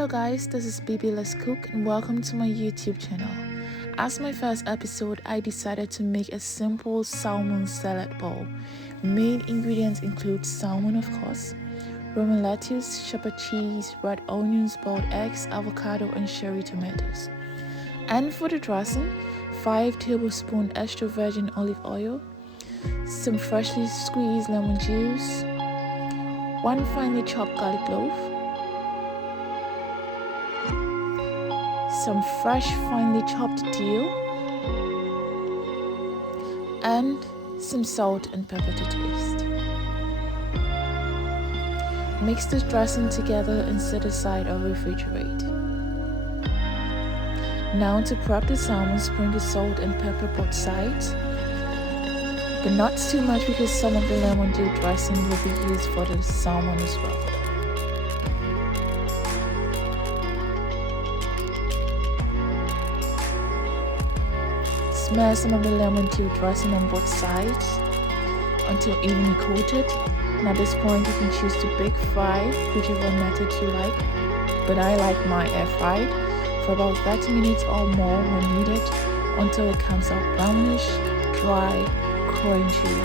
Hello guys, this is Baby Let's Cook and welcome to my YouTube channel. As my first episode, I decided to make a simple salmon salad bowl. Main ingredients include salmon of course, Roman lettuce, shepherd cheese, red onions, boiled eggs, avocado and cherry tomatoes. And for the dressing, 5 tablespoons extra virgin olive oil, some freshly squeezed lemon juice, 1 finely chopped garlic clove, some fresh finely chopped dill, and some salt and pepper to taste. Mix the dressing together and set aside or refrigerate. Now to prep the salmon, sprinkle salt and pepper both sides, but not too much because some of the lemon dill dressing will be used for the salmon as well. Smear some of the lemon dill dressing on both sides until evenly coated. And at this point you can choose to bake fry, whichever method you like, but I like my air fried for about 30 minutes or more when needed until it comes out brownish, dry, crunchy,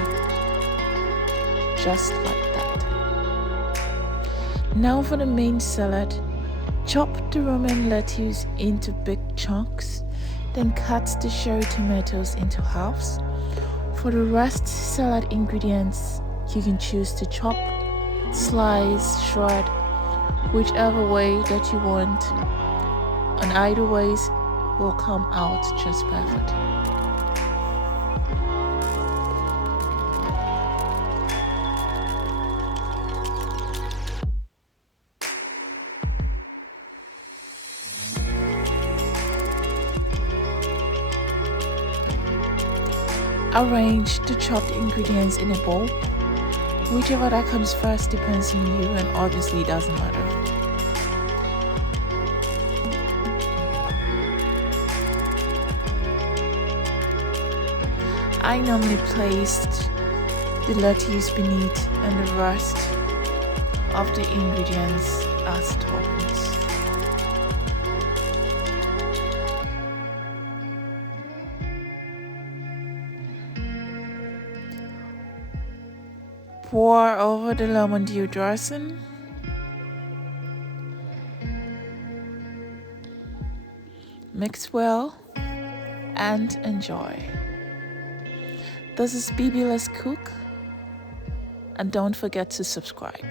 just like that. Now for the main salad, chop the Romaine lettuce into big chunks, then cut the cherry tomatoes into halves. For the rest salad ingredients, you can choose to chop, slice, shred, whichever way that you want, and either ways will come out just perfect. Arrange the chopped ingredients in a bowl. Whichever that comes first depends on you and obviously doesn't matter. I normally placed the lettuce beneath and the rest of the ingredients as toppings. Pour over the lemon dill dressing. Mix well and enjoy. This is BB Let's Cook, and don't forget to subscribe.